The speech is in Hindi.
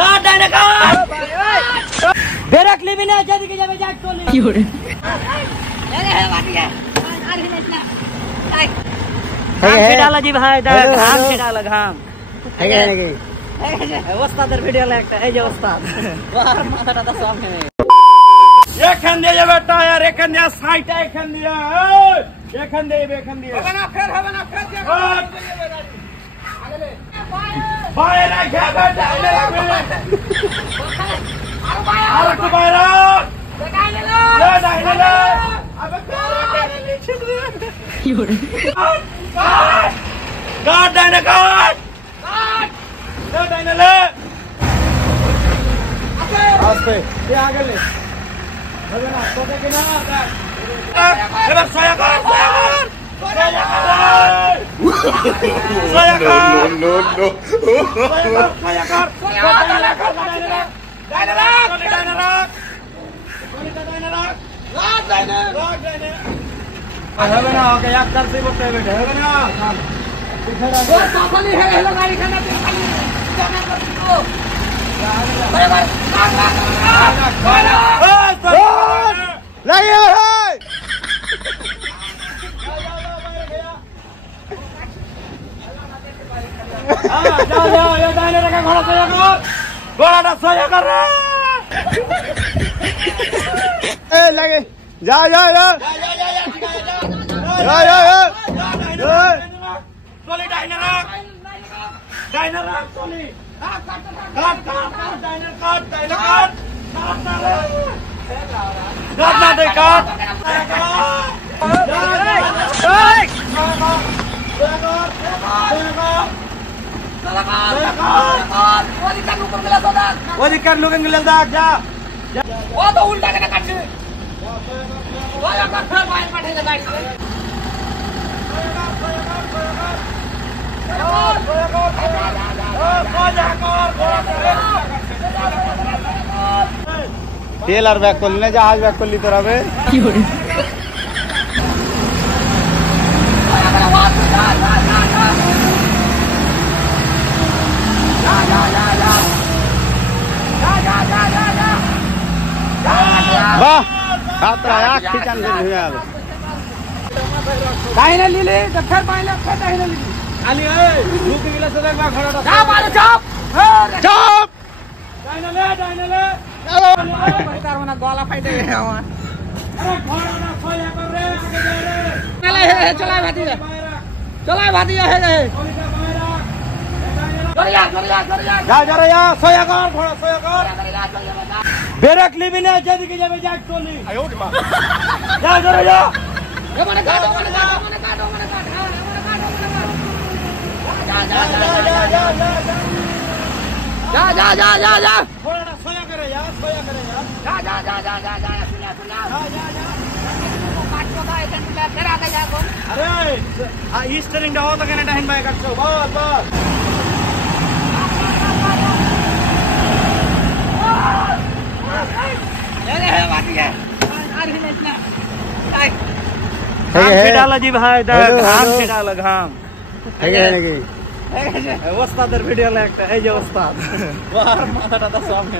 কাট ডাইনে কাট ব্রেক লিবি না যেদিকে যাবে যাক চলি কি করে আরে বাদিয়া আর হিলেছ না তাই ঘাম ছিটালা জি ভাই ঘাম ছিটালা ঘাম হেগে হেগে ওস্তাদের ভিডিও লে একটা এই যে ওস্তাদ আর মাথাটা তো সামনে এখান দিয়ে যাবে টায়ার এখান দিয়ে সাইডটা এখান দিয়ে এখান দিয়ে হবে না ফের আগলে বাইরে রাখে ডাইনে রাখবে আর একটু বাইরে ডাইনে লে আবে ডাইনে নিচে কি করে কাট ডাইনে কাট डाइने ले आस्ते ये आगे ले হবে না তো দেখে না এবার সয়া কর নো হবে না ওকে এক চার से করতে হবে হবে না वो साफली है हेलो गाड़ी खाना पे खाली जाना कर दो नहीं है जाओ ये दाहिने रखा घोड़ा सोया कर घोड़ा सोया कर ए लगे जा चली डाइनर चली काट डाइनर काट ना दे काट वो दिक्कत लोगन के लगा जा वो तो उल्टा के काट वो या का फिर बाहर बैठे गाड़ी तेल और बैक करली ना जहाज बैक करली तोरा बे की हो रे वाह खातरा या खिचन दे हुआ दाहिने लीले तो फिर बाएं फिर दाहिने लीले खाली ए रुक गेला से देखबा घोड़ा जा मारो चुप दाहिने ले तार मना गला फाइट गए हवा अरे घोड़ा ना खोया कर रे आगे दे रे चला भाती है जा रे या सोया कर घोड़ा सोया कर ब्रेक लिबी ना जेदिके जाबे जाक चली आयो रे मां जा रे या ये मने काट जा थोड़ा सोया करे यार जा सुना काट को था इधर फिर आगे जा कौन अरे ई स्टीयरिंग डाहो तो केने डाहिन बाय काट बस अरे है बात है और हिलेछ ना ताई घाम छिटाला जी भाई घाम छिटाला घाम हेगे ওস্তাদের ভিডিও লে একটা এই যে ওস্তাদ আর মাথাটা তো সামনে